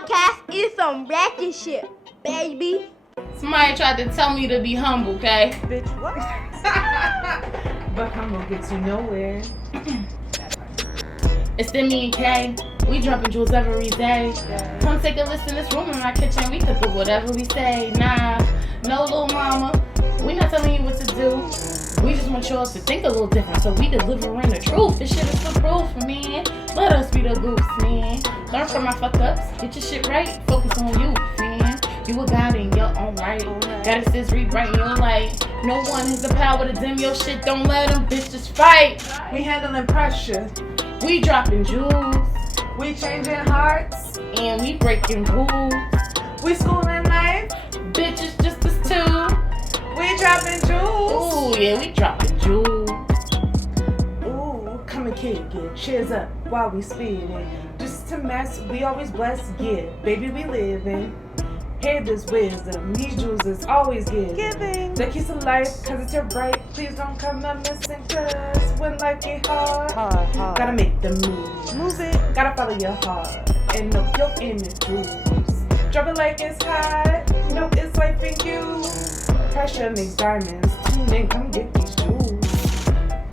podcast is some ratchet shit, baby. Somebody tried to tell me to be humble, okay? Bitch, what? But humble gets you nowhere. It's Demi and Kay. We dropping jewels every day. Come take a listen. This room in my kitchen. We cook with whatever we say. Nah, no little mama. We not telling you what to do. We just want y'all to think a little different, so we delivering the truth. This shit is for proof, man. Let us be the goofs, man. Learn from my fuck ups. Get your shit right. Focus on you, man. You a god in your own right. Gotta just rewrite your life. No one has the power to dim your shit. Don't let them bitches fight. We handling pressure. We dropping jewels. We changing hearts. And we breaking rules. We schooling life. Bitches just us two. We dropping jewels. Ooh, yeah, we dropping jewels. Ooh, come and kick it. Cheers up while we speeding. Just to mess, we always blessed. Yeah, baby, we living. Hear this wisdom. These jewels is always giving. The keys of life, cause it's your right. Please don't come up missing, cause when life get hard. Gotta make the move it. Gotta follow your heart. And know your inner jewels. Drop it like it's hot. Know it's life in you. Pressure makes diamonds. Tune in, come get these jewels.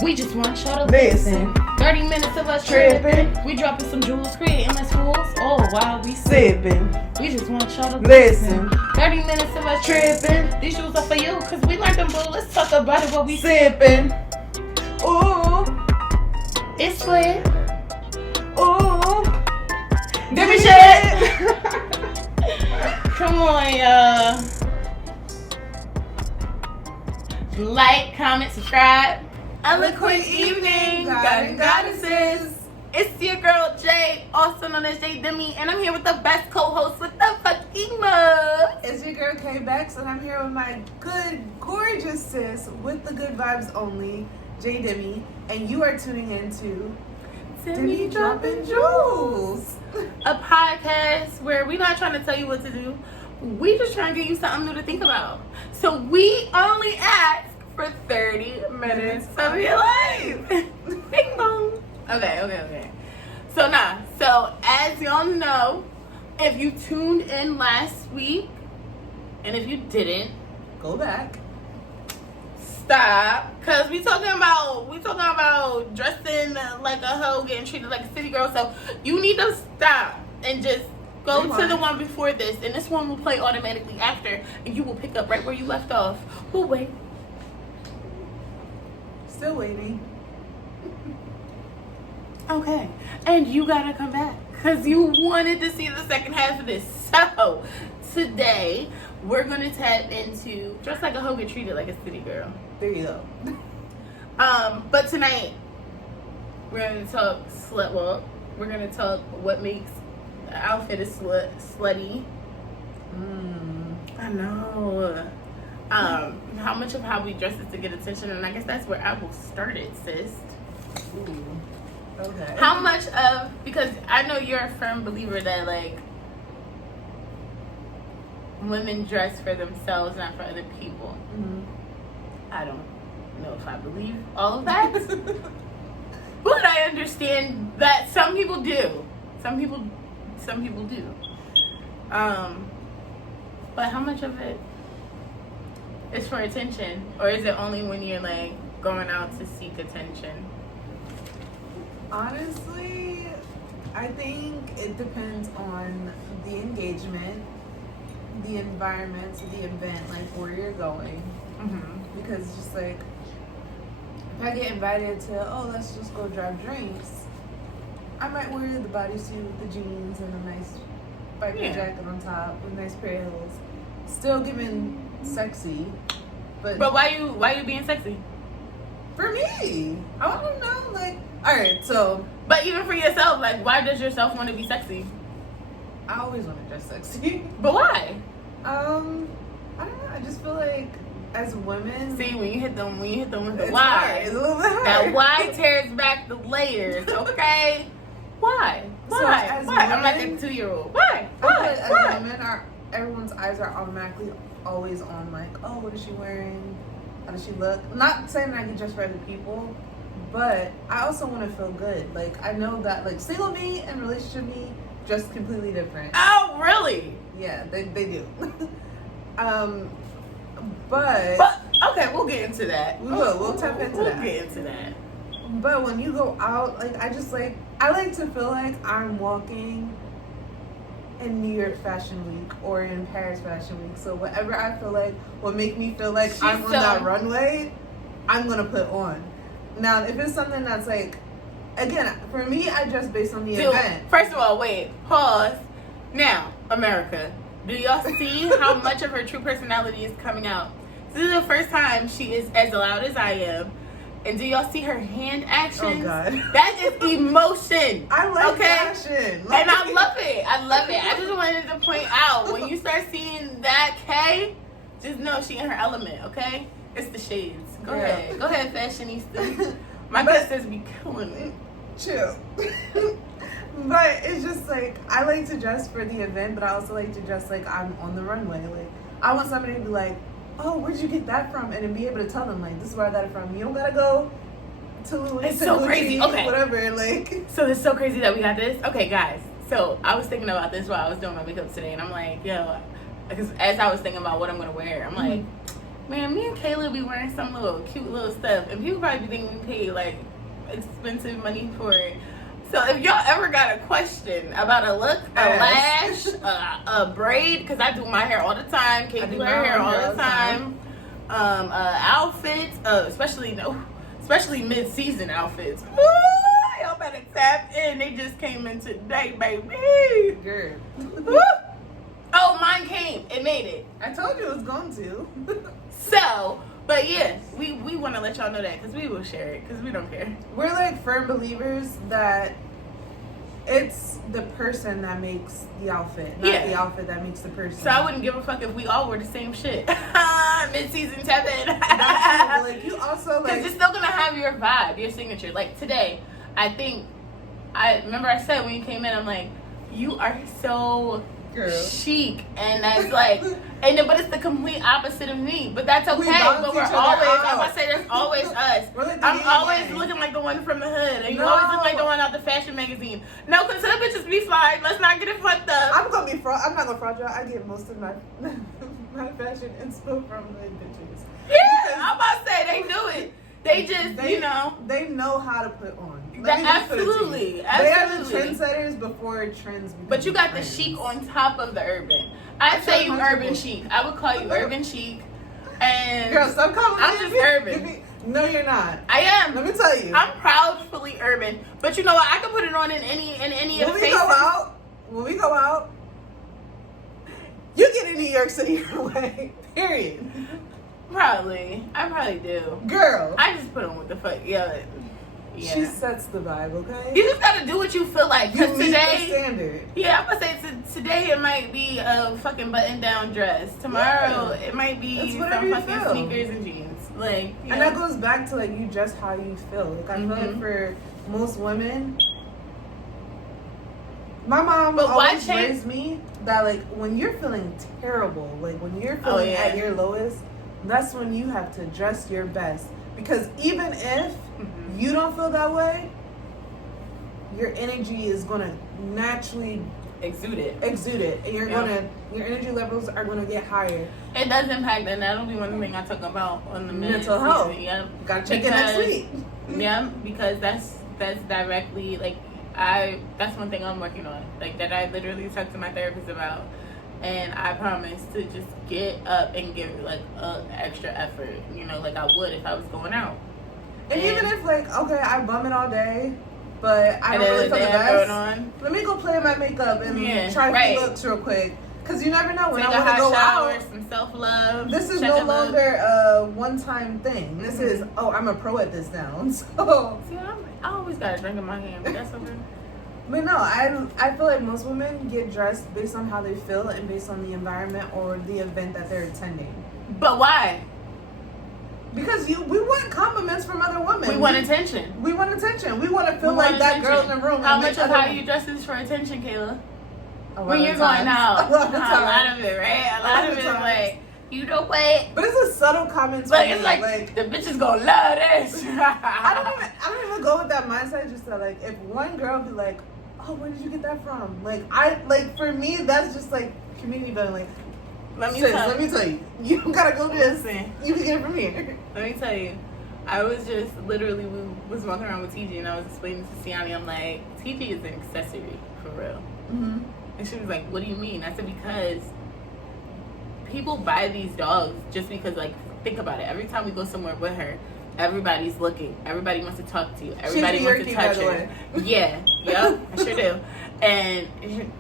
We just want y'all to Listen. 30 minutes of us tripping. We dropping some jewels, creating less fools. Oh, while we Sipping. We just want y'all to Listen. 30 minutes of us Tripping. These jewels are for you, cause we learned them, boo. Let's talk about it, what we Sipping. Ooh. It's split. Ooh. Demi shit. Come on, y'all. Like, comment, subscribe. Eloquent evening, God and goddesses. It's your girl Jay, also known as J Demi, and I'm here with the best co-host with the fucking mug. It's your girl K Bex, and I'm here with my good, gorgeous sis with the good vibes only, J Demi, and you are tuning into Demi Dropp'n Jewels, A podcast where we're not trying to tell you what to do. We just trying to give you something new to think about. So we only ask for 30 minutes of your life. Bing bong. Okay. So as y'all know, if you tuned in last week, and if you didn't, go back. stop. Cause we talking about dressing like a hoe, getting treated like a city girl. So you need to stop and just go to the one before this, and this one will play automatically after, and you will pick up right where you left off. We'll wait. Still waiting. Okay, and you gotta come back because you wanted to see the second half of this. So today we're gonna tap into dress like a hoe, get treated like a city girl. There you go. But tonight we're gonna talk slut walk. We're gonna talk what makes the outfit is slutty. I know. How much of how we dress is to get attention, and I guess that's where I will start it, sis. Ooh. Okay. How much of, because I know you're a firm believer that like women dress for themselves, not for other people. Mm-hmm. I don't know if I believe all of that, but I understand that some people do. Some people do. But how much of it is for attention, or is it only when you're like going out to seek attention? Honestly, I think it depends on the engagement, the environment, the event, like where you're going. Mm-hmm. Because just like, if I get invited to, let's just go grab drinks, I might wear the bodysuit, the jeans, and a nice biker jacket on top with a nice pair of heels. Still giving sexy, but why you being sexy? For me, I don't know, like, alright, so. But even for yourself, like, why does yourself want to be sexy? I always want to dress sexy. But why? I don't know, I just feel like, as women. See, when you hit them with the it's why. hard. It's a little bit hard. That why tears back the layers, okay? Why? So as Why? I'm like a women, 2-year-old. Why? I feel like as women, everyone's eyes are automatically always on, like, oh, what is she wearing? How does she look? Not saying that I can dress for other people, but I also want to feel good. Like, I know that, like, single me and relationship me just completely different. Oh, really? Yeah, they do. But okay, we'll get into that. we'll tap into that. We'll get into that. But when you go out, like I like to feel like I'm walking in New York Fashion Week or in Paris Fashion Week. So whatever I feel like will make me feel like I'm on that runway, I'm gonna put on. Now, if it's something that's like, again, for me, I dress based on the event. First of all, wait, pause. Now, America, do y'all see how much of her true personality is coming out? This is the first time she is as loud as I am. And do y'all see her hand actions? Oh, God. That is emotion. I like fashion. And I love it. I love it. I just wanted to point out, when you start seeing that K, just know she in her element, okay? It's the shades. Go ahead. Go ahead, fashionista. My sisters be killing it. Chill. But it's just like, I like to dress for the event, but I also like to dress like I'm on the runway. Like, I want somebody to be like, oh, where'd you get that from? And then be able to tell them, like, this is where I got it from. You don't gotta go to Louis. It's so crazy. Okay. Whatever, like. So it's so crazy that we got this. Okay, guys. So I was thinking about this while I was doing my makeup today, and I'm like, yo, because as I was thinking about what I'm gonna wear, I'm like, man, me and Kayla be wearing some little cute little stuff, and people probably be thinking we pay like expensive money for it. So if y'all ever got a question about a look, a lash, a braid, because I do my hair all the time, Kate do her hair all the time, outfits, especially mid-season outfits. Ooh, y'all better tap in. They just came in today, baby. Girl. Oh, mine came. It made it. I told you it was going to. So, but yeah, we want to let y'all know that because we will share it because we don't care. We're like firm believers that it's the person that makes the outfit, not the outfit that makes the person. So I wouldn't give a fuck if we all wore the same shit. Mid-season tap in. That's true, like you also like, because you're still gonna have your vibe, your signature. Like today, I remember I said when you came in, I'm like, you are so chic, and that's like, but it's the complete opposite of me. But that's okay. But we're always, I'm gonna say that's always us. I'm always looking like the one from the hood, and you always look like the one out the fashion magazine. No, because some bitches be fly. Let's not get it fucked up. I'm not gonna fraud y'all. I get most of my my fashion inspo from the bitches. Yeah, I'm about to say they do it. They just, they know how to put on. Absolutely. They are the trendsetters before trends. But you got the chic on top of the urban. I'd say you urban chic. I would call you urban chic. And girl, stop calling me. I'm just urban. No, you're not. I am. Let me tell you. I'm proudly urban. But you know what? I can put it on in any of the faces. When we go out, you get in New York City your way. Period. Probably. I probably do. Girl. I just put on what the fuck. Yeah. She sets the vibe, okay? You just gotta do what you feel like. Cause today, the standard. Yeah, I'm gonna say today it might be a fucking button-down dress. Tomorrow it might be some fucking sneakers and jeans. Like, and that goes back to like you dress how you feel. Like I feel like for most women, my mom always raised me that like when you're feeling terrible, like when you're feeling at your lowest, that's when you have to dress your best. Because even if you don't feel that way, your energy is gonna naturally exude it, and your energy levels are gonna get higher. It does impact, and that'll be one thing I talk about on the mental health. Yep. Gotta check in next week. Yeah, because that's directly like that's one thing I'm working on, like that I literally talked to my therapist about. And I promise to just get up and give like extra effort, like I would if I was going out. And even if like, okay, I bum it all day, but I don't really feel the best. Let me go play my makeup and try a few looks real quick. Because you never know when I want to go out. Some self-love. This is no longer a one-time thing. This is, I'm a pro at this now. So. See, I always got a drink in my hand, but that's okay. But no, I feel like most women get dressed based on how they feel and based on the environment or the event that they're attending. But why? Because we want compliments from other women. We want attention. We want attention. We want to feel like that girl in the room. How much of how you dress is for attention, Kayla? When you're going out, a lot of it, right? A lot of it is like, you know what? But it's a subtle comment. But it's like the bitches gonna love this. I don't even go with that mindset. Just that, like, if one girl be like, oh, oh, where did you get that from? For me, that's just like community building. Like, Let me tell you, you don't gotta go this. Listen. You can get it from here. Let me tell you. I was just literally, we was walking around with TG and I was explaining to Siani, I'm like, TG is an accessory, for real. Mm-hmm. And she was like, what do you mean? I said, because people buy these dogs just because, like, think about it. Every time we go somewhere with her, everybody's looking. Everybody wants to talk to you. Everybody wants to touch her. Yeah, yep, I sure do. And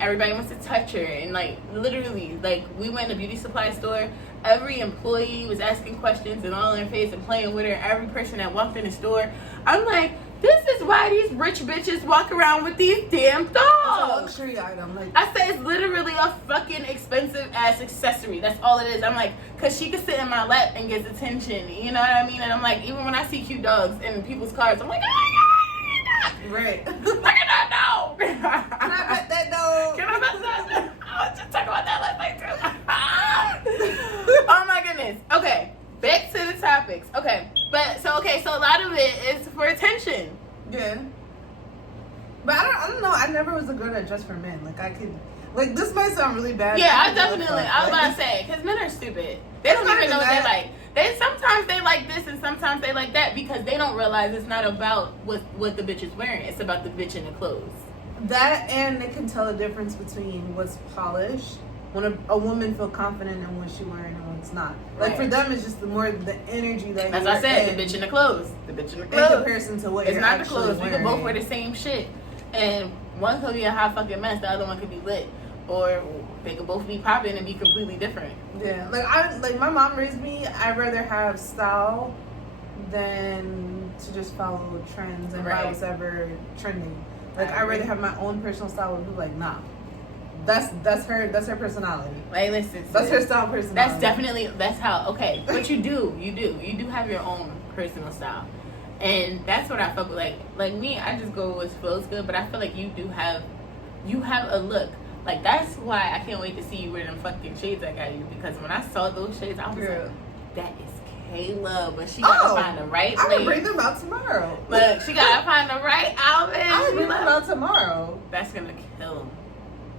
everybody wants to touch her. And, like, literally, like, we went in a beauty supply store. Every employee was asking questions and all in her face and playing with her. Every person that walked in the store. I'm like, this is why these rich bitches walk around with these damn dogs. It's a luxury item. Like, I say it's literally a fucking expensive ass accessory. That's all it is. I'm like, cause she could sit in my lap and get attention. You know what I mean? And I'm like, even when I see cute dogs in people's cars, I'm like, oh my god, right. look at that dog. Can I pet that dog? Can I pet that? I was just talking about that last night too. Oh my goodness. Okay, back to the topics. Okay, so a lot of it is for attention. Yeah. But I don't know. I never was a girl that dressed for men. Like, I could, like, this might sound really bad. Yeah, I was about to say, because men are stupid. They don't even know what they like. Sometimes they like this and sometimes they like that because they don't realize it's not about what the bitch is wearing. It's about the bitch in the clothes. That, and they can tell the difference between what's polished, when a woman feel confident in what she's wearing and what's not. Like, Right. for them, it's just the energy that As you're I said, in, the bitch in the clothes. The bitch in the in clothes. comparison to what It's you're not the actually clothes. We wearing. could both wear the same shit. And one could be a hot fucking mess. The other one could be lit. Or they could both be popping and be completely different. Yeah, like my mom raised me. I'd rather have style than to just follow trends and buy what's ever trending. Like, I'd rather have my own personal style. With people, like, nah, that's her personality. Like, listen, That's her style personality. That's how. Okay, but you do have your own personal style, and that's what I fuck with. Like me, I just go with what feels good. But I feel like you have a look. Like, that's why I can't wait to see you wear them fucking shades I got you. Because when I saw those shades, I was like, that is Kayla. But she gotta find the right I'm lane. gonna bring them out tomorrow. Look, she gotta find the right outfit. I'm gonna bring them out tomorrow. That's gonna kill them.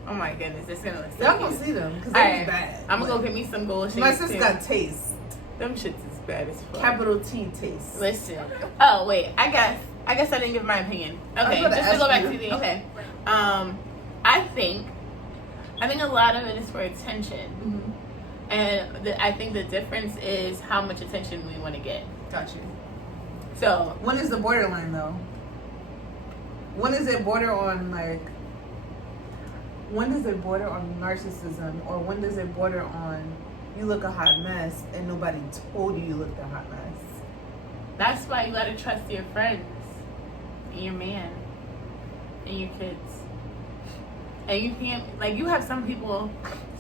Oh my goodness, it's gonna look so Y'all cute. gonna see them because All they're right, bad. I'm gonna go get me some gold shades. My sis too. got taste. Them shits is bad as fuck. Capital T taste. Listen. Oh wait, I guess I didn't give my opinion. Okay, gonna just to go ask back you. to the okay. I think a lot of it is for attention, and I think the difference is how much attention we want to get. Got you. So When is the borderline though? When is it border on like? When does it border on narcissism, or when does it border on you look a hot mess and nobody told you looked a hot mess? that's why you gotta trust your friends, and your man, and your kids. And you can't, like, you have some people,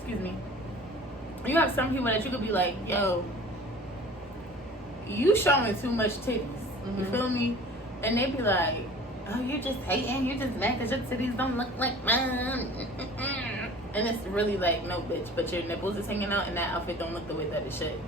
you have some people that you could be like, yo, you showing too much titties. You feel me? And they be like, oh, you're just hating, you're just mad because your titties don't look like mine. And it's really like, no, bitch, but your nipples is hanging out and that outfit don't look the way that it should.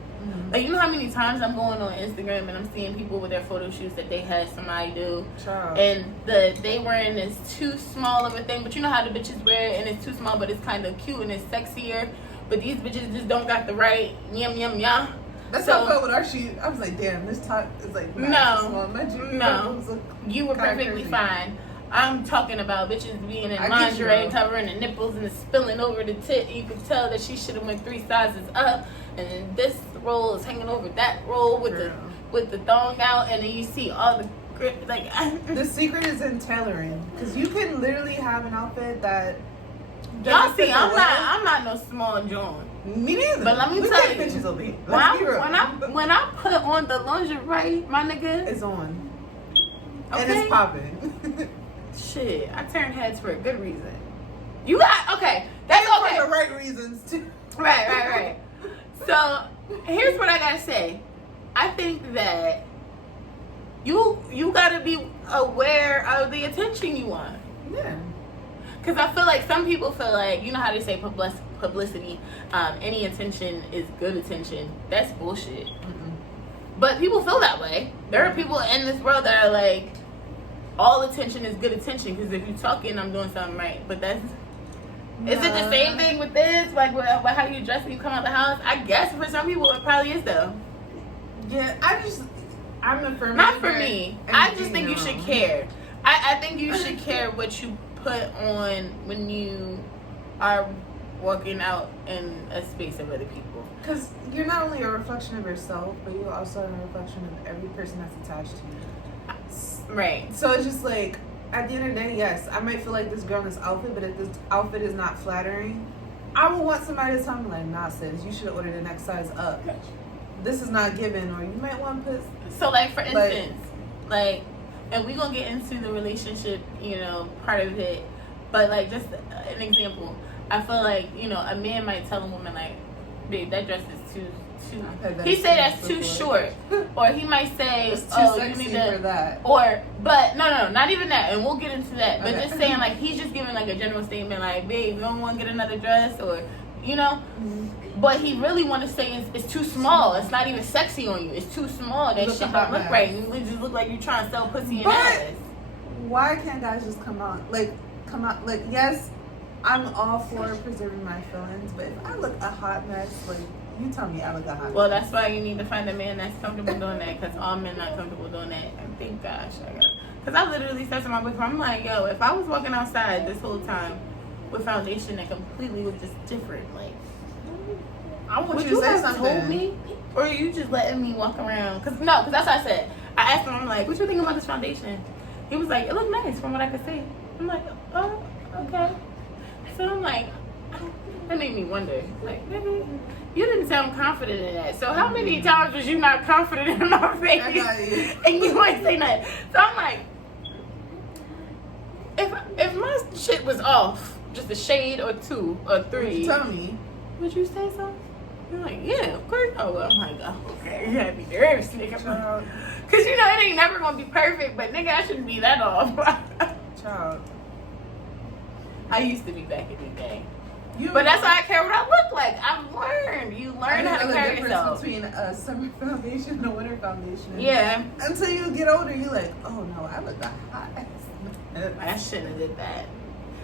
Like, you know how many times I'm going on Instagram and I'm seeing people with their photo shoots that they had somebody do, and they wearing this too small of a thing, but you know how the bitches wear it and it's too small, but it's kind of cute and it's sexier, but these bitches just don't got the right yum yum yum. That's how I felt with our shoot. I was like, damn, this top is like no, you were perfectly fine. I'm talking about bitches being in lingerie, covering the nipples and spilling over the tit. You could tell that she should have went 3 sizes up, and this roll is hanging over that roll with the thong out, and then you see all the grip. Like, the secret is in tailoring, because you can literally have an outfit that y'all see. I'm not no small joint. Me neither. But let me tell you, bitches over here. when I put on the lingerie, my nigga, it's on, okay? and it's popping. Shit, I turn heads for a good reason. You got okay. That's and okay. For the right reasons too. Right. So here's what I gotta say. I think that you gotta be aware of the attention you want. Yeah. Because I feel like some people feel like, you know how they say publicity, any attention is good attention. That's bullshit. But people feel that way. There are people in this world that are like, all attention is good attention, because if you talking, I'm doing something right. But that's is it the same thing with this? Like with how you dress when you come out the house? I guess for some people it probably is though. Yeah, I'm affirming. Not for me. I just think you should care. I think you should care what you put on when you are walking out in a space of other people. Because you're not only a reflection of yourself, but you're also a reflection of every person that's attached to you. Right. So it's just like, at the end of the day, yes, I might feel like this girl in this outfit, but if this outfit is not flattering, I will want somebody to tell me, like, nah, sis, you should have ordered the next size up. This is not given, or you might want to put... So, like, for instance, like, and we're going to get into the relationship, part of it, but, like, just an example. I feel like, a man might tell a woman, like, babe, that dress is too he say that's too short, or he might say, it's too oh, sexy you need to, for that. but no, not even that, and we'll get into that, but Okay. just saying, like, he's just giving, like, a general statement, like, babe, you don't want to get another dress, or, but he really want to say it's too small, it's not even sexy on you, it's too small, that shit don't look right, you just look like you're trying to sell pussy and ass. Why can't guys just come out, yes, I'm all for preserving my feelings, but if I look a hot mess, like, you tell me I look a hot mess. Well, that's why you need to find a man that's comfortable doing that, because all men not comfortable doing that. And thank gosh, because I literally said to my boyfriend, I'm like, yo, if I was walking outside this whole time with foundation that completely was just different, like, I want would you to say have something. told me, or are you just letting me walk around? Because that's what I said. I asked him, I'm like, what you think about this foundation? He was like, it looked nice from what I could see. I'm like, oh, okay. So I'm like, that made me wonder, like, nigga, you didn't sound confident in that. So how many times was you not confident in my face? I got you. And you ain't say nothing. So I'm like, if my shit was off, just a shade or two or three, Tell me. would you say something? You're like, yeah, of course. Oh, well, I'm like, oh, okay, you gotta be nervous, nigga. Because, it ain't never gonna be perfect, but nigga, I shouldn't be that off. Child. I used to be back in the day. But that's why I care what I look like. I've learned. You learn how to carry yourself. Between a summer foundation and a winter foundation. Yeah. Until you get older, you're like, oh no, I look hot. I shouldn't have did that.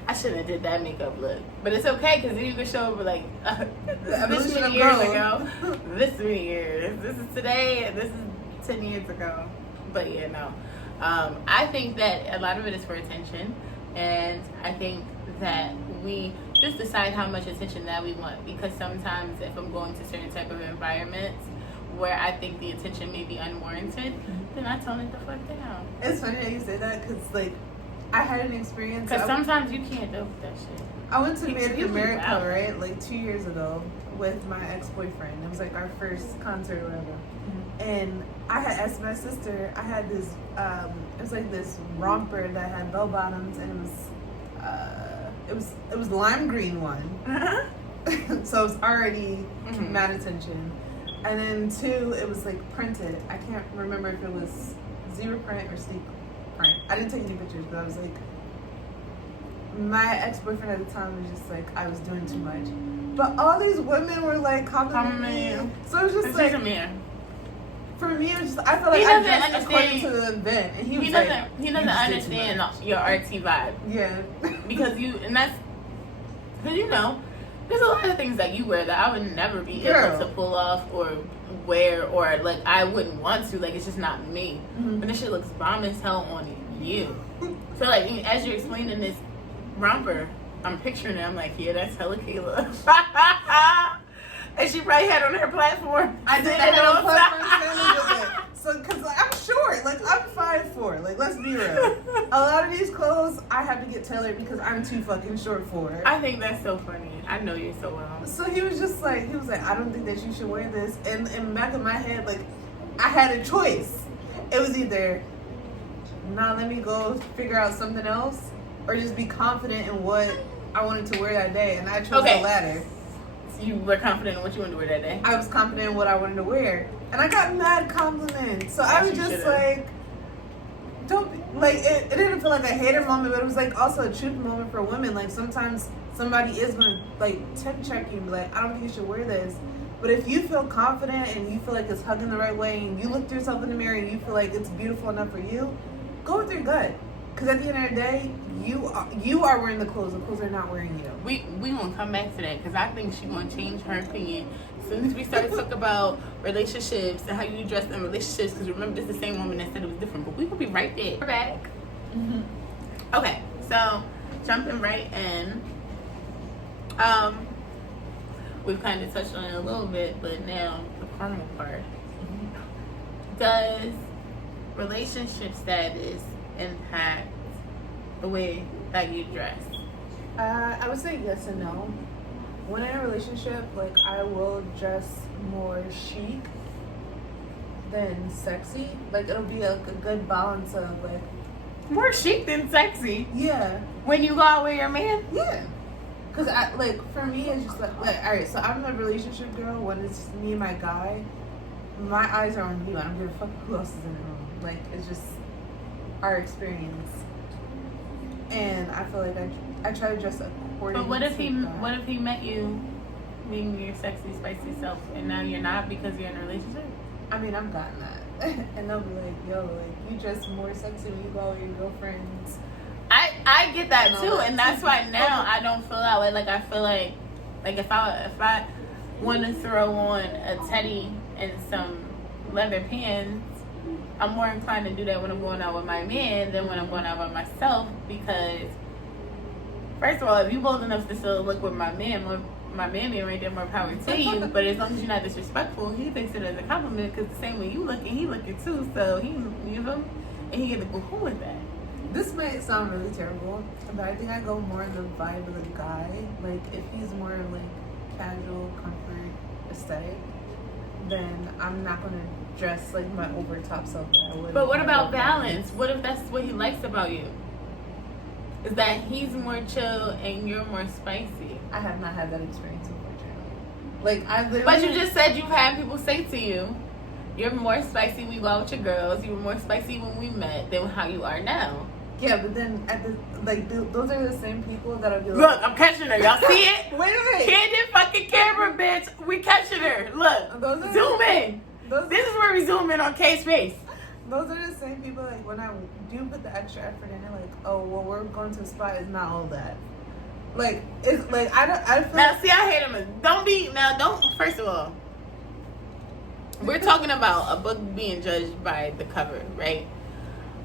I shouldn't have did that makeup look. But it's okay, because then you can show up like, this many years ago. This many years. This is today, and this is 10 years ago. But yeah, no. I think that a lot of it is for attention. And I think that we just decide how much attention that we want, because sometimes if I'm going to certain type of environments where I think the attention may be unwarranted, then I tone it the fuck down. It's funny that you say that, because like I had an experience. Because sometimes you can't do that shit. I went to Made in You America, wow. right, like 2 years ago with my ex-boyfriend. It was like our first concert or whatever. And I had asked my sister, I had this, it was like this romper that had bell bottoms, and it was lime green one. So it was already mad attention. And then 2, it was like printed. I can't remember if it was zero print or sleek print. I didn't take any pictures, but I was like, my ex-boyfriend at the time was just like, I was doing too much. But all these women were like complimenting me. So it was just like, for me, it was just, I felt like I dressed according to the event. And he doesn't understand your artsy vibe. Yeah. Because there's a lot of things that you wear that I would never be able to pull off or wear, or like I wouldn't want to. Like, it's just not me. But this shit looks bomb as hell on you. So like, as you're explaining this romper, I'm picturing it. I'm like, yeah, that's hella Kayla. And she probably had on her platform. I did have on platform. So, because like, I'm short. Like, I'm 5'4". Like, let's be real. A lot of these clothes, I have to get tailored because I'm too fucking short for it. I think that's so funny. I know you so well. So he was like, I don't think that you should wear this. And in the back of my head, like, I had a choice. It was either, let me go figure out something else, or just be confident in what I wanted to wear that day. And I chose the latter. You were confident in what you wanted to wear that day? I was confident in what I wanted to wear. And I got mad compliments. So I was just like, don't be, like, it didn't feel like a hater moment, but it was like also a truth moment for women. Like, sometimes somebody is going to like temp check you and be like, I don't think you should wear this. But if you feel confident and you feel like it's hugging the right way, and you look yourself in the mirror and you feel like it's beautiful enough for you, go with your gut. Because at the end of the day, you are wearing the clothes are not wearing you. We gonna come back to that because I think she gonna change her opinion as soon as we start to talk about relationships and how you dress in relationships. Because remember, this is the same woman that said it was different, but we will be right there. We're back. Mm-hmm. Okay, so jumping right in. We've kind of touched on it a little bit, but now the formal part. Does relationship status impact the way that you dress? I would say yes and no. When in a relationship, like, I will dress more chic than sexy. Like, it'll be a good balance of, like... More chic than sexy? Yeah. When you go out with your man? Yeah. Because, for me, it's just, all right, so I'm a relationship girl. When it's me and my guy, my eyes are on you. I don't give a fuck who else is in the room. Like, it's just our experience. And I feel like I try to dress accordingly. But what if he met you being your sexy, spicy self, and now you're not because you're in a relationship? I mean, I've gotten that. And they'll be like, yo, like, you dress more sexy when you go out with your girlfriends. I get that too, and that's why now I don't feel that way. Like, I feel like if I want to throw on a teddy and some leather pants, I'm more inclined to do that when I'm going out with my man than when I'm going out by myself. Because first of all, if you bold enough to still look with my man being right there, more power to you. But as long as you're not disrespectful, he thinks it as a compliment because the same way you looking, he looking too. So you know, and he get to go cool with that. This might sound really terrible, but I think I go more in the vibe of the guy. Like, if he's more like casual, comfort, aesthetic, then I'm not gonna dress like my over top self that I would. But what about balance? What if that's what he likes about you? Is that he's more chill and you're more spicy? I have not had that experience, unfortunately. Like, I literally. But you just said you've had people say to you, "You're more spicy when you go out with your girls. You were more spicy when we met than how you are now." Yeah, but then those are the same people that'll be like, "Look, I'm catching her. Y'all see it? Wait a minute. Candid fucking camera, bitch. We catching her. Look, zoom in. This is where we zoom in on K's face." Those are the same people, like, when I do put the extra effort in, like, oh, well, we're going to a spot, it's not all that. Like, it's like, I feel now, see, I hate him. First of all, we're talking about a book being judged by the cover, right?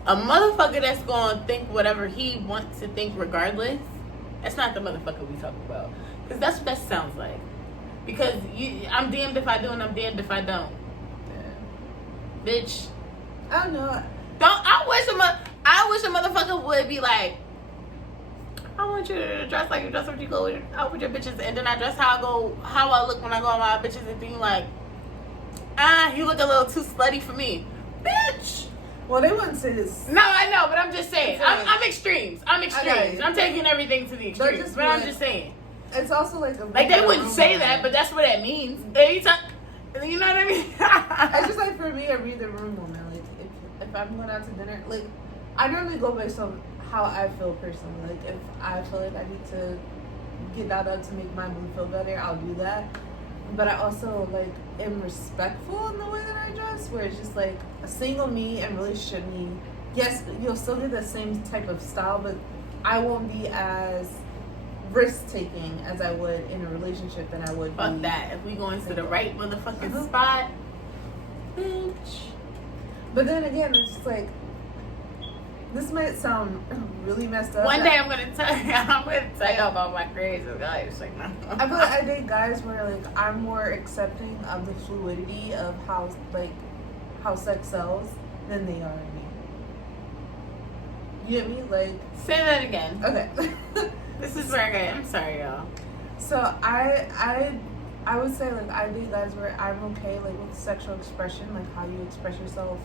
A motherfucker that's gonna think whatever he wants to think regardless, that's not the motherfucker we talk about. Because that's what that sounds like. Because I'm damned if I do and I'm damned if I don't. Yeah. Bitch. I don't know. I wish a motherfucker would be like, I want you to dress like you dress when you go out with your bitches, and then I dress how I look when I go out with my bitches, and then like, you look a little too slutty for me, bitch. Well, they wouldn't say this. No, I know, but I'm just saying. I'm extremes. I'm taking everything to the extremes, but I'm just saying. It's also like they wouldn't say that, but that's what that means. Anytime, you know what I mean? It's just like, for me, a read the room woman. Like, if I'm going out to dinner, like, I normally go based on how I feel personally. Like, if I feel like I need to get that up to make my mood feel better, I'll do that. But I also, like, am respectful in the way that I dress, where it's just like a single me and relationship me. Yes, you'll still get the same type of style, but I won't be as risk-taking as I would in a relationship than I would. Fuck that. If we going to the right motherfucking spot, bitch. But then again, it's just like, this might sound really messed up. One day I'm gonna tell you about my crazy guys. Like, no. I feel like I date guys where, like, I'm more accepting of the fluidity of how sex sells than they are in me. You get me? Like, say that again. Okay. This is where I'm sorry, y'all. So I would say, like, I date guys where I'm okay, like, with sexual expression, like how you express yourself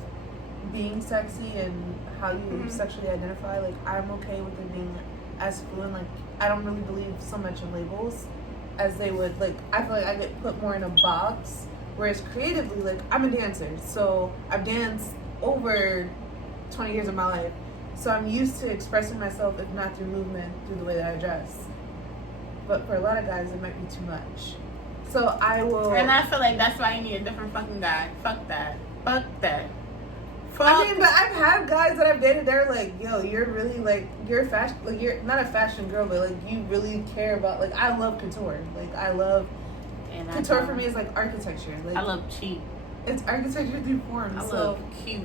being sexy and how you sexually identify. Like, I'm okay with it being as fluid. Like, I don't really believe so much in labels as they would. Like, I feel like I get put more in a box, whereas creatively, like, I'm a dancer, so I've danced over 20 years of my life, so I'm used to expressing myself, if not through movement, through the way that I dress. But for a lot of guys, it might be too much. So I will. And I feel like that's why you need a different fucking guy. Fuck that. Fuck. I mean, but I've had guys that I've dated. They're like, "Yo, you're really like you're fashion. Like you're not a fashion girl, but like you really care about. Like I love couture. Like I love And couture for me is like architecture. Like I love cheap. it's architecture through form. I So love cute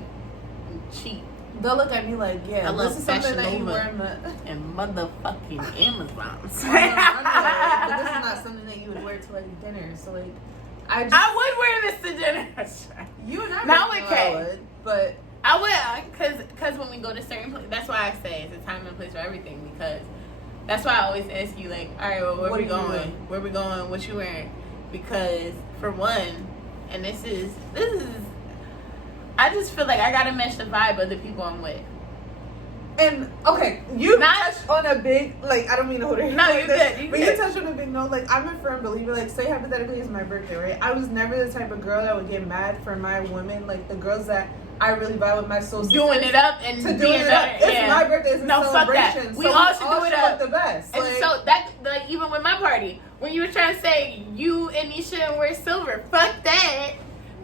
and cheap they'll look at me like, yeah, I love this is something that you Fashion wear in the and motherfucking Amazons. on the runway, but this is not something that you would wear to like dinner. So like, I would wear this to dinner. you and I Not both with know I Kay. would, but I will, cause when we go to certain places, that's why I say it's a time and place for everything. Because that's why I always ask you, like, all right, well, where What we are you going? doing? Where we going? What you wearing? Because for one, and this is, I just feel like I gotta match the vibe of the people I'm with. and okay, you Not- touched on a big like I don't mean to hold it. No, like you're this, good, you're but good. you touched on a big note. Like I'm a firm believer. Like say hypothetically it's my birthday, right? I was never the type of girl that would get mad for my women. Like the girls that I really vibe with my soul Doing sisters, it up and to being doing it up. better. It's Yeah. my birthday. It's a No, fuck that. celebration. We so all should do it should up. look the best. And Like, so that, like, even with my party, when you were trying to say you and you shouldn't wear silver, fuck that.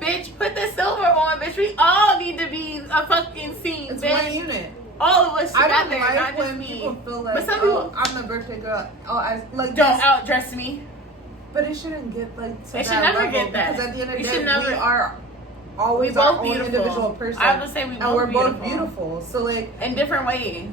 Bitch, put the silver on, bitch. We all need to be a fucking scene, it's bitch. one unit. All of us I together, don't like not just when me. people feel like, But some oh, people I'm the birthday girl. Oh, I like don't this. outdress me. But it shouldn't get like to It should that never level get that. because at the end of We the should day, never- we are We always both our own beautiful. individual person. I would say we and both we're beautiful. both beautiful. So like In different ways.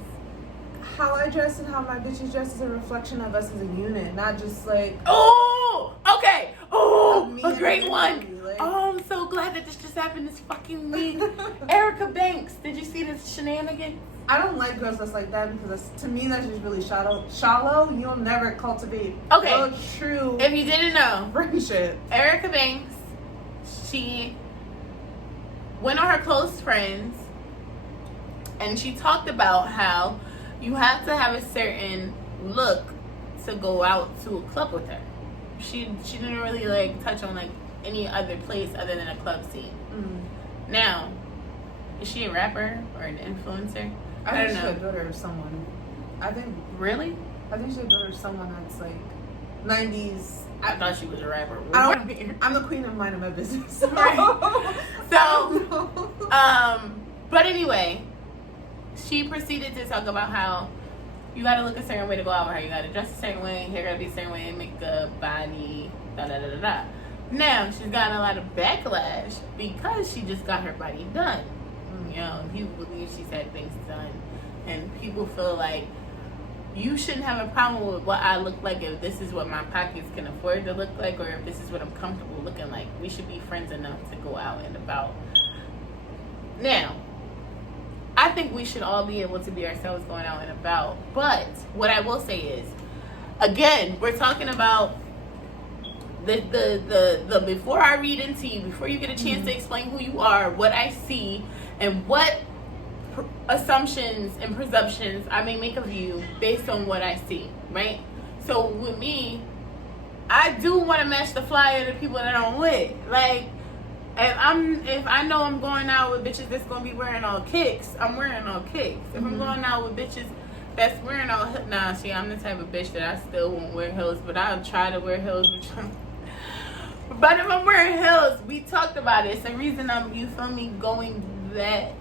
how I dress and how my bitches dress is a reflection of us as a unit, not just like Oh, okay. Oh, Of me a and great you, one. like- Oh, I'm so glad that this just happened this fucking week. Erica Banks, did you see this shenanigans? I don't like girls that's like that because to me that's just really shallow. Shallow, you'll never cultivate Okay. a true If you didn't know, friendship. Erica Banks, she went on her close friends and she talked about how you have to have a certain look to go out to a club with her. She didn't really like touch on like any other place other than a club scene. Now, is she a rapper or an influencer? I I think don't she's know. a daughter of someone. I think Really? she's a daughter of someone that's like 90s. I thought she was a rapper. I'm the queen of minding my business. So, but anyway, she proceeded to talk about how you gotta look a certain way to go out with her. You gotta dress a certain way, hair gotta be a certain way, makeup, body, da da da da da. Now, she's gotten a lot of backlash because she just got her body done. You know, people believe she's had things done. And people feel like you shouldn't have a problem with what I look like if this is what my pockets can afford to look like or if this is what I'm comfortable looking like. We should be friends enough to go out and about. Now, I think we should all be able to be ourselves going out and about. But what I will say is, again, we're talking about the before I read into you, before you get a chance to explain who you are, what I see, and what assumptions and presumptions I may make of you based on what I see, right? So with me, I do want to match the flyer of the people that I'm with. Like, if I know I'm going out with bitches that's gonna be wearing all kicks, I'm wearing all kicks. If I'm going out with bitches that's wearing all see, I'm the type of bitch that I still won't wear heels, but I'll try to wear heels with you. But if I'm wearing heels, we talked about it. It's the reason you feel me, going that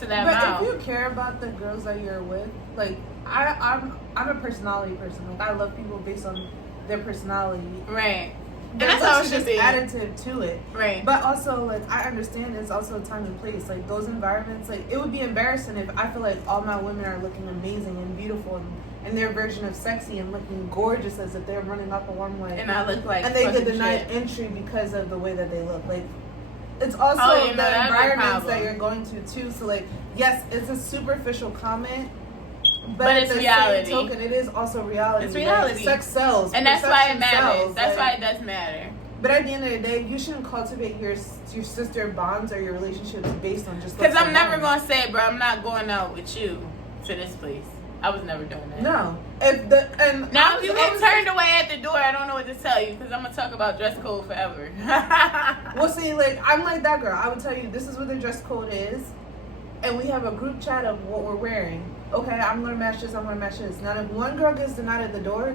to that But mile. if you care about the girls that you're with, like I'm a personality person. Like I love people based on their personality. Right. And Their that's how it looks are should just be. additive to it. Right. But also, like, I understand it's also a time and place. Like, those environments, like, it would be embarrassing if I feel like all my women are looking amazing and beautiful and their version of sexy and looking gorgeous as if they're running up a one-way. And I look like And they get fucking denied shit. entry because of the way that they look. Like, it's also Oh, yeah, no, the that's a environments problem. that you're going to, too. So, like, yes, it's a superficial comment. But at it's the reality. Same token, it is also reality. It's reality. Like, sex sells. And that's why it Perception matters. sells. That's Like, why it does matter. but at the end of the day, you shouldn't cultivate your sister bonds or your relationships based on just. Because looks I'm never alone. going to say, bro, I'm not going out with you to this place. I was never doing that. No, if the and Now, I if you was get always- turned away at the door, I don't know what to tell you because I'm going to talk about dress code forever. Well, see, like I'm like that girl. I would tell you this is what the dress code is, and we have a group chat of what we're wearing. Okay, I'm gonna match this. I'm gonna match this. Now, if one girl gets denied at the door,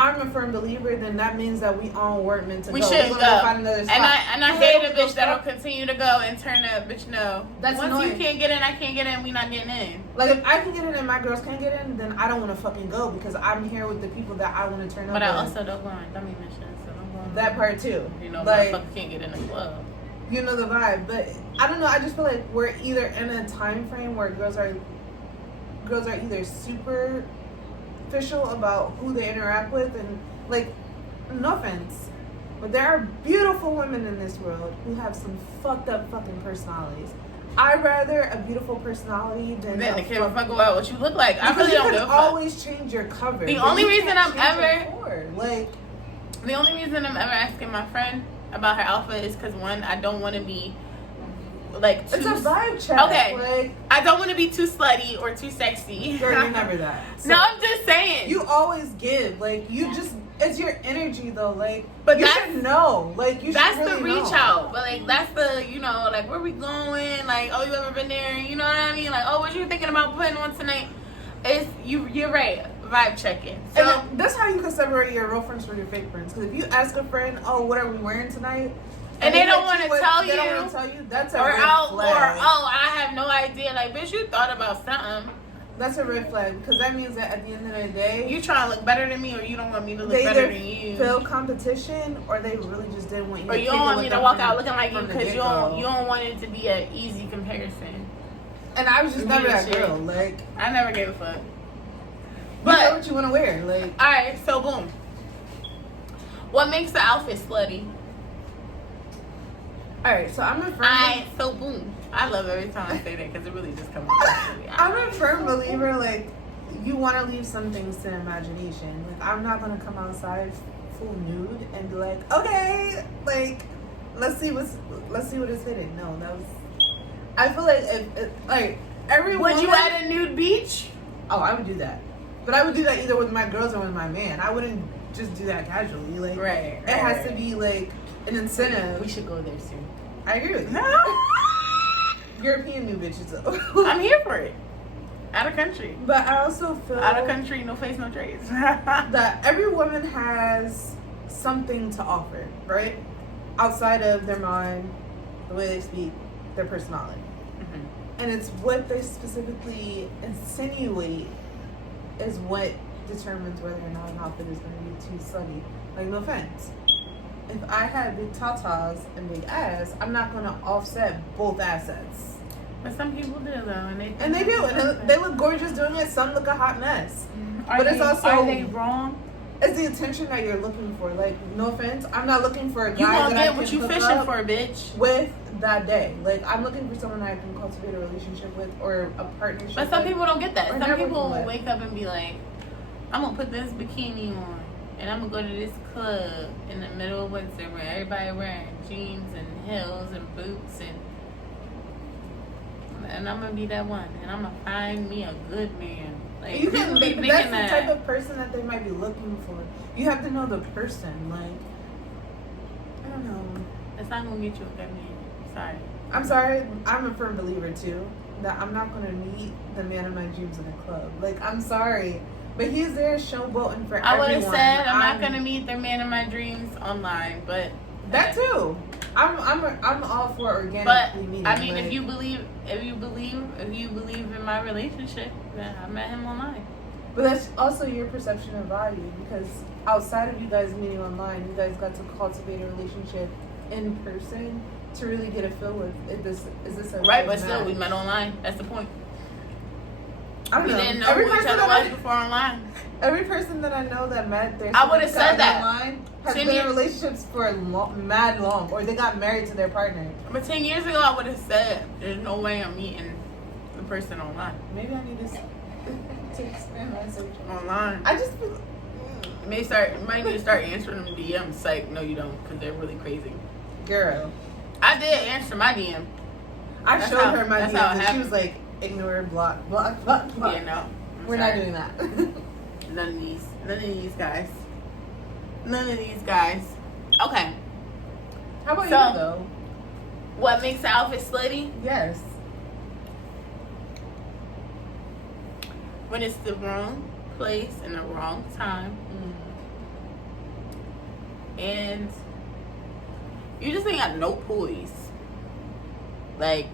I'm a firm believer, then that means that we all weren't meant to We go. shouldn't We're go. gonna find another spot. And I hate a bitch that'll continue to go and turn up. Bitch, no. That's once annoying. you can't get in, I can't get in. We not getting in. Like, if I can get in and my girls can't get in, then I don't want to fucking go because I'm here with the people that I want to turn up But I with. also don't go on dummy missions, so don't go on That part too. You know, like, motherfucker can't get in the club. you know the vibe. But I don't know. I just feel like we're either in a time frame where girls are either superficial about who they interact with, and like, no offense, but there are beautiful women in this world who have some fucked up fucking personalities. I'd rather a beautiful personality than Then they can't fuck about what you look like. I really you don't can give a fuck. always change your cover. The but only you reason can't I'm change your ever- core. Like, The only reason I'm ever asking my friend about her outfit is because, one, I don't want to be like too. it's a vibe check. Okay. Like, I don't want to be too slutty or too sexy. girl, you're never that. So No, I'm just saying. you always give. Like, you just, it's your energy though. Like, But you that's- should know. Like, you That's should really the reach know. out. But like that's the, you know, like where we going? Like, oh, you ever been there? You know what I mean? Like, oh, what you thinking about putting on tonight? It's you're right. Vibe checking. So And that's how you can separate your real friends from your fake friends. Because if you ask a friend, "Oh, what are we wearing tonight?" And they don't hit wanna you with- tell They don't you. want to tell you. That's a or red out flag. or oh, I have no idea. Like, bitch, you thought about something. That's a red flag because that means that at the end of the day, You trying to look better than me, or you don't want me to look they better either than you, feel competition or they really just didn't want you. or to you kick don't it want with me to them walk from out the- looking like you from the because you get-go. don't want it to be an easy comparison. And I was just Me never and that shit. girl. Like, I never gave a fuck. but you know But what you want to wear. Like, all right, so boom. What makes the outfit slutty? all right. So I'm a firm. Alright, so boom. I love every time I say that because it really just comes naturally. I'm a firm believer. Like, you want to leave some things to imagination. Like, I'm not gonna come outside full nude and be like, okay, like, let's see what is hidden. No, that was. I feel like like every Would you woman- at a nude beach? Oh, I would do that, but I would do that either with my girls or with my man. I wouldn't just do that casually. Like, Right. it has to be like an incentive. We should go there soon. I agree with you. European new bitches though. I'm here for it. Out of country. But I also feel Out of country, no face, no trace. that every woman has something to offer, right? Outside of their mind, the way they speak, their personality. Mhm. And it's what they specifically insinuate is what determines whether or not an outfit is going to be too slutty. Like, no offense. If I had big tatas and big ass, I'm not going to offset both assets. But some people do though, and they And they do. And they look gorgeous doing it. Some look a hot mess. But it's also- are they wrong? It's the attention that you're looking for. Like, no offense, I'm not looking for a guy You gonna that I get can what you hook fishing up for, bitch. with that day. Like, I'm looking for someone that I can cultivate a relationship with or a partnership. But some with. people don't get that. Or Some networking people will with. wake up and be like, I'm gonna put this bikini on and I'm gonna go to this club in the middle of winter where everybody wearing jeans and heels and boots and I'm gonna be that one and I'm gonna find me a good man. Like, You can, people be but thinking that's the that. type of person that they might be looking for. You have to know the person. Like, I don't know. It's not gonna get you a good man. Sorry. I'm sorry. I'm a firm believer too that I'm not gonna meet the man of my dreams in a club. Like, I'm sorry, but he's there showboating for I would everyone. have said I'm not gonna meet the man of my dreams online, but That too. I'm all for organically But meeting. I mean, like, if you believe in my relationship, then I met him online. But that's also your perception of value because outside of you guys meeting online, you guys got to cultivate a relationship in person to really get a feel with is this a Right, good but still, match? we met online. That's the point. I don't We know. didn't know Every who each person other that was before online. every person that I know that met their I would've significant said that. other online has 10 been in years- relationships for mad long, or they got married to their partner. But 10 years ago, I would have said, there's no way I'm meeting the person online. Maybe I need to expand my search. Online. I just feel, Might need to start answering them DMs. Psych, no you don't, because they're really crazy. girl. I did answer my DM. I That's showed how- her my that's DMs how it and she happened. was like, ignore, block. Yeah, no. I'm We're sorry. not doing that. None of these guys. None of these guys. Okay. How about So- you though? What makes the outfit slutty? Yes. When it's the wrong place and the wrong time. and you just ain't got no poise. Like,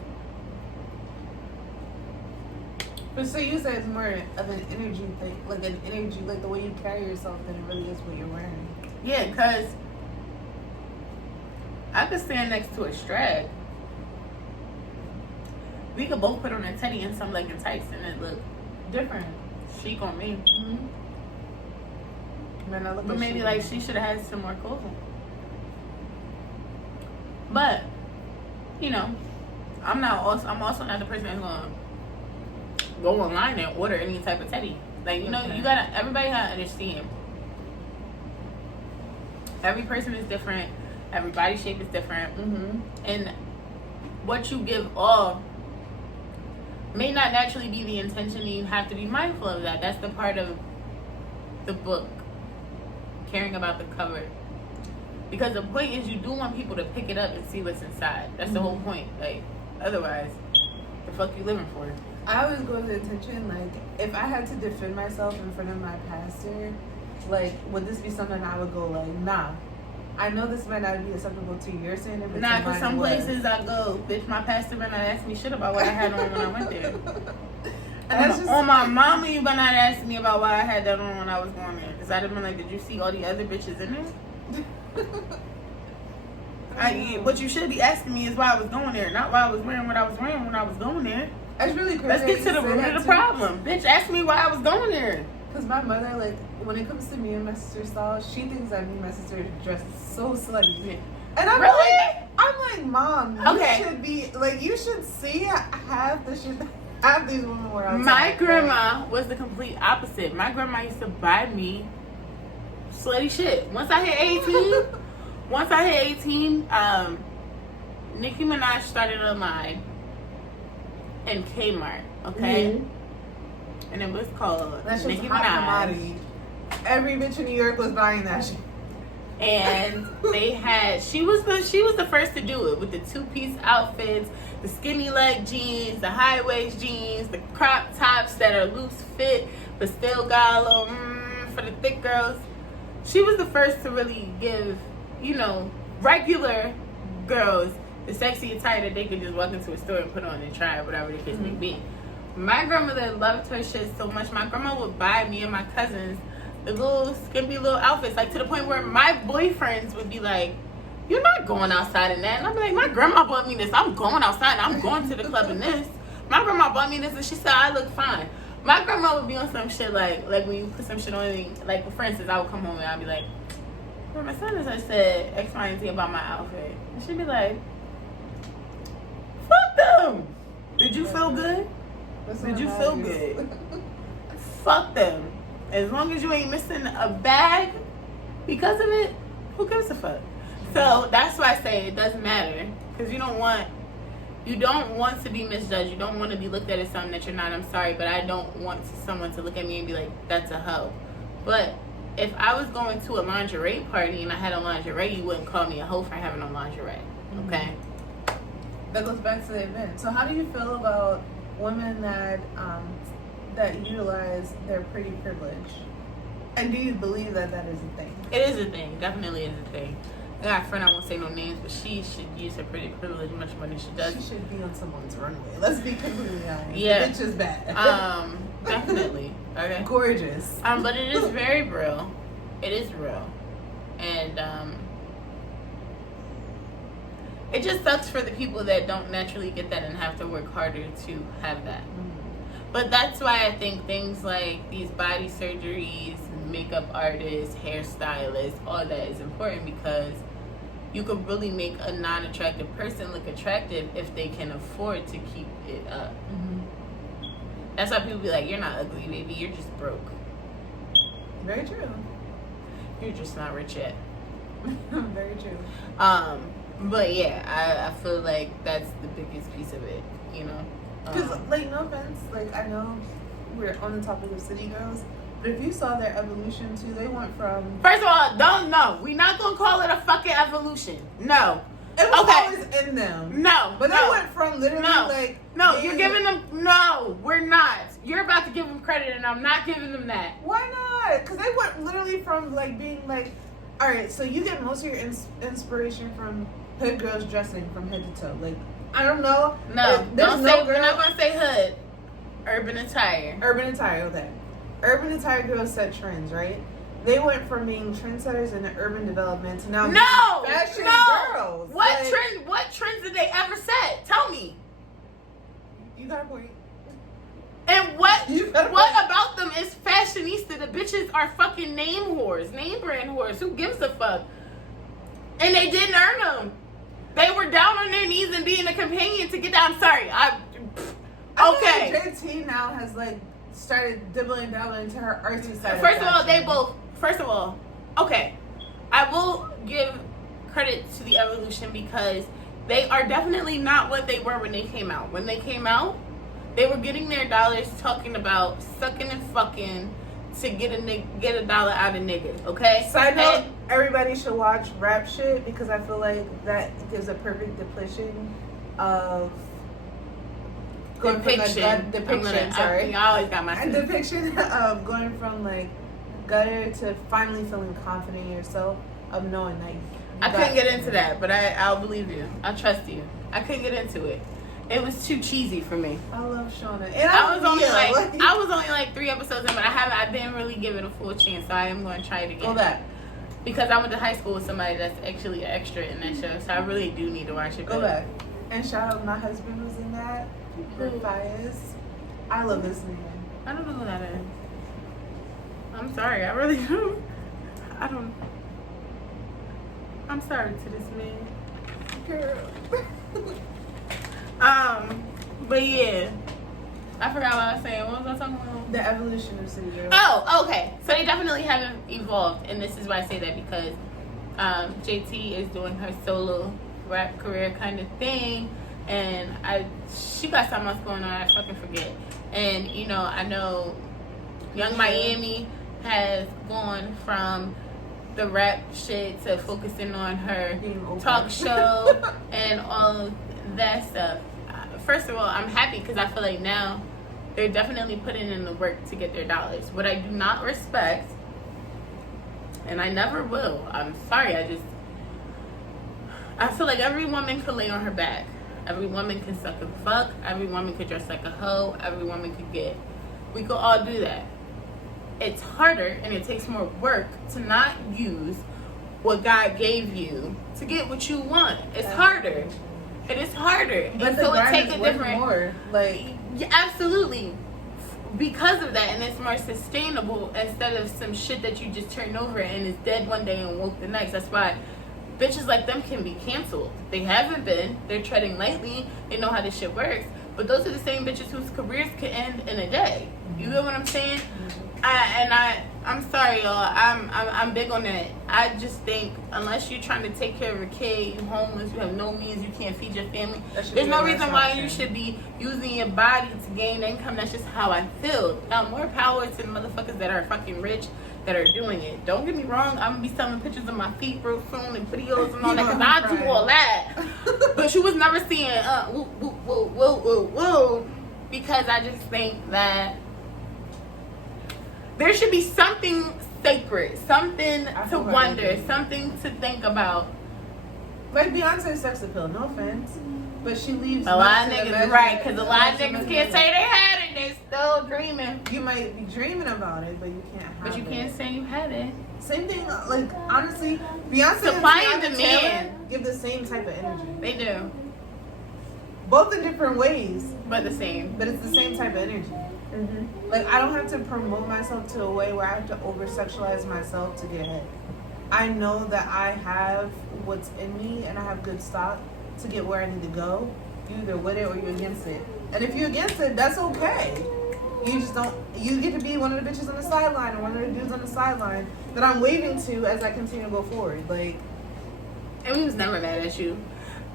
But so you said it's more of an energy thing, like an energy, like the way you carry yourself than it really is what you're wearing. yeah, because I could stand next to a strap. We could both put on a teddy and some legging tights and it look Different. chic on me. Mm-hmm. Man, I look But at maybe shit. like she should have had some more clothes on. But, you know, I'm also not the person that's gonna go online and order any type of teddy. Like, you know, Okay. everybody gotta understand. Every person is different. Every body shape is different. Mm-hmm. And what you give off may not naturally be the intention, and you have to be mindful of that. That's the part of the book, caring about the cover. Because the point is, you do want people to pick it up and see what's inside. That's the whole point. Like, otherwise, the fuck you living for? I always go with the intention, like, if I had to defend myself in front of my pastor, like, would this be something I would go like, nah. I know this might not be acceptable to your standard, but Nah, to because mine some was. places I go, bitch, my pastor better not ask me shit about what I had on when I went there. And that's just On my mama, you better not ask me about why I had that on when I was going there. Because I'd have been like, did you see all the other bitches in there? What you should be asking me is why I was going there, not why I was wearing what I was wearing when I was going there. That's really crazy. Let's get to the root of the problem. Bitch, ask me why I was going there. Because my mother, like, when it comes to me and my sister's style, she thinks that me and my sister dress so slutty. And I'm Really? like, Mom, Okay. you should be, like, you should see half the shit half these women wear outside. My grandma was the complete opposite. My grandma used to buy me slutty shit. Once I hit 18, Nicki Minaj started a line in Kmart, okay? Mhm. And it was called That shit was Nicki hot Minaj. commodity. Every bitch in New York was buying that shit. And they had she was the first to do it with the 2-piece outfits, the skinny leg jeans, the high waist jeans, the crop tops that are loose fit but still got a little for the thick girls. She was the first to really give, you know, regular girls the sexy attire that they could just walk into a store and put on and try, whatever the case may be. My grandmother loved her shit so much. My grandma would buy me and my cousins the little skimpy little outfits, like to the point where my boyfriends would be like, "You're not going outside in that." And I'm like, "My grandma bought me this. I'm going outside. I'm going to the club in this. My grandma bought me this, and she said I look fine." My grandma would be on some shit like when you put some shit on me. Like, for instance, I would come home and I'd be like, "Well, my son has said X, Y, and Z about my outfit," and she'd be like, "Fuck them. Did you feel good? That's Did what you mine feel is. good? Fuck them. As long as you ain't missing a bag because of it, who gives a fuck?" So that's why I say it doesn't matter, because you don't want to be misjudged. You don't want to be looked at as something that you're not. I'm sorry, but I don't want someone to look at me and be like, "That's a hoe." But if I was going to a lingerie party and I had a lingerie, you wouldn't call me a hoe for having a lingerie. Okay? That goes back to the event. So how do you feel about women that utilize their pretty privilege? And do you believe that is a thing? It is a thing. Definitely is a thing. I got a friend, I won't say no names, but she should use her pretty privilege much more than she does. She should be on someone's runway. Let's be completely honest. Yeah. The bitch is bad. Definitely. Okay. Gorgeous. But it is very real. It is real. And it just sucks for the people that don't naturally get that and have to work harder to have that. But that's why I think things like these body surgeries, makeup artists, hairstylists, all that is important, because you could really make a non-attractive person look attractive if they can afford to keep it up. That's why people be like, "You're not ugly, baby. You're just broke. Very true. You're just not rich yet." Very true. But yeah, I feel like that's the biggest piece of it, you know? Because, like, no offense, like, I know we're on the topic of city girls, but if you saw their evolution too, they went from... First of all, we're not gonna call it a fucking evolution. No. It was Okay. always in them. No. But no. they went from literally, like... No, being- you're giving them... No, we're not. You're about to give them credit, and I'm not giving them that. Why not? Because they went literally from, like, being, like, All right, so you get most of your inspiration from hood girls dressing from head to toe. Like, I don't know. No, There's don't no say. girl. We're not gonna say hood. Urban attire. Urban attire, okay. Urban attire girls set trends, right? They went from being trendsetters in the urban development to now being fashion girls. What Like, trend? What trends did they ever set? Tell me. You got a point. And what You better- about them is fashionista? The bitches are fucking name whores, name brand whores. Who gives a fuck? And they didn't earn them. They were down on their knees and being a companion to get down. I'm sorry. I Okay. feel like JT now has like started dabbling into her artsy side. First of all, they both. First of all, okay. I will give credit to the evolution because they are definitely not what they were when they came out. When they came out, they were getting their dollars talking about sucking and fucking to get a dollar out of niggas, okay? Side note, everybody should watch Rap Shit because I feel like that gives a perfect depiction of depiction. Sorry, I always got my a depiction of going from like gutter to finally feeling confident in yourself, of knowing that I couldn't get into that, but I'll believe you. I trust you. I couldn't get into it. It was too cheesy for me. I love Shauna, and I was only like 3 episodes in, but I didn't really give it a full chance, so I am going to try it again. Go back. Because I went to high school with somebody that's actually an extra in that show, so I really do need to watch it. Go back. And shout out, my husband was in that. Fires. I love this man. I don't know who that is. I'm sorry. I really don't. I don't. I'm sorry to this man. Girl. But yeah. I forgot what I was saying. What was I talking about? The evolution of city girl. Oh, okay. So they definitely haven't evolved, and this is why I say that because JT is doing her solo rap career kind of thing, and she got something else going on. I fucking forget. And you know, I know Young Miami has gone from the rap shit to focusing on her talk show and all of that stuff. First of all, I'm happy because I feel like now they're definitely putting in the work to get their dollars. What I do not respect, and I never will, I'm sorry, I feel like every woman could lay on her back. Every woman can suck a fuck. Every woman could dress like a hoe. Every woman could get. We could all do that. It's harder and it takes more work to not use what God gave you to get what you want. It's harder. It is harder. But and the so it grind takes is a worth different. more. Like, yeah, absolutely. Because of that, and it's more sustainable instead of some shit that you just turned over and is dead one day and woke the next. That's why bitches like them can be canceled. They haven't been. They're treading lightly. They know how this shit works. But those are the same bitches whose careers could end in a day. You get what I'm saying? I'm sorry, y'all. I'm big on that. I just think unless you're trying to take care of a kid, you homeless, you have no means, you can't feed your family. There's no reason why you should be using your body to gain income. That's just how I feel. Now, more power to the motherfuckers that are fucking rich that are doing it. Don't get me wrong. I'm gonna be selling pictures of my feet real soon and videos and all that because I do all that. But you was never seeing woo woo woo woo woo woo because I just think that there should be something sacred, something to wonder, something to think about. Like Beyonce's sex appeal, no offense, but she leaves a lot of niggas, right? Because a lot of niggas can't say they had it; they still dreaming. You might be dreaming about it, but you can't have it. But you can't say you had it. Same thing, like honestly, Beyonce Supply and and Taylor demand give the same type of energy. They do, both in different ways, but the same. But it's the same type of energy. Mm-hmm. Like I don't have to promote myself to a way where I have to over sexualize myself to get ahead. I know that I have what's in me and I have good stock to get where I need to go. You either with it or you're against it. And if you're against it, that's okay. You just don't. You get to be one of the bitches on the sideline or one of the dudes on the sideline that I'm waving to as I continue to go forward. Like, and we was never mad at you.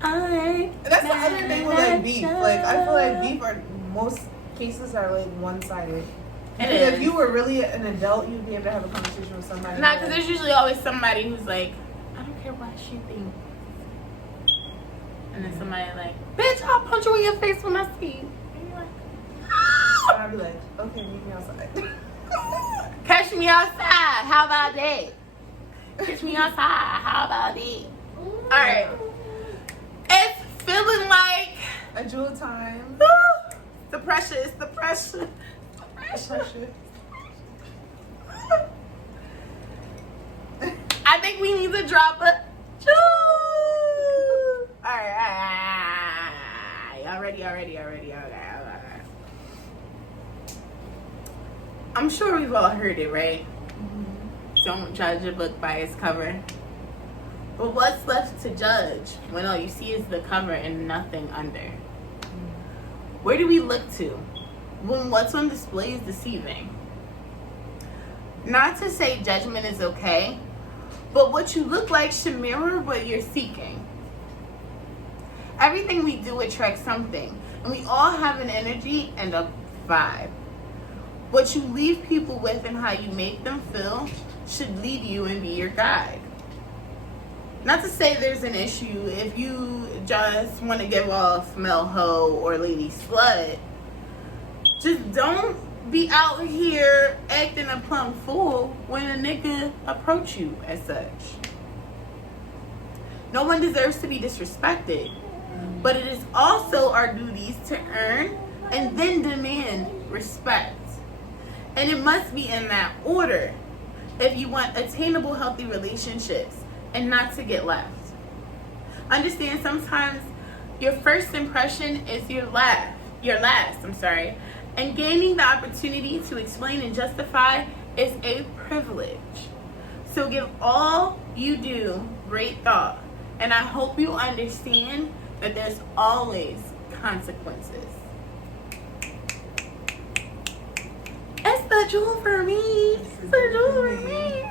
That's the other thing with like beef. Like I feel like beef are most cases are like one-sided. Because if you were really an adult, you'd be able to have a conversation with somebody. Nah, because there's usually always somebody who's like, I don't care what she thinks. And then somebody like, bitch, I'll punch you in your face when I see you. And you're like, and I'd be like, okay, meet me outside. catch me outside. How about that? Catch me outside. How about it? Alright. It's feeling like A jewel time. the pressure. The pressure. I think we need to drop a jewel. Alright. Already. I'm sure we've all heard it, right? Don't judge a book by its cover. But what's left to judge when all you see is the cover and nothing under? Where do we look to when what's on display is deceiving? Not to say judgment is okay, but what you look like should mirror what you're seeking. Everything we do attracts something, and we all have an energy and a vibe. What you leave people with and how you make them feel should lead you and be your guide. Not to say there's an issue if you just want to give off male hoe or lady slut. Just don't be out here acting a plumb fool when a nigga approach you as such. No one deserves to be disrespected, but it is also our duties to earn and then demand respect. And it must be in that order if you want attainable, healthy relationships and not to get left. Understand sometimes your first impression is your last, and gaining the opportunity to explain and justify is a privilege. So give all you do great thought, and I hope you understand that there's always consequences. It's the jewel for me. It's the jewel for me.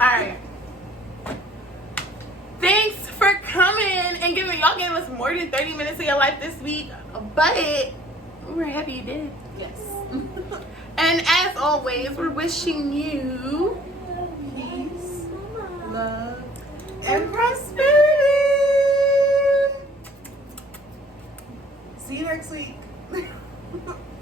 Alright. Thanks for coming and y'all gave us more than 30 minutes of your life this week. But we're happy you did. Yes. And as always, we're wishing you Peace, love, and prosperity. see you next week.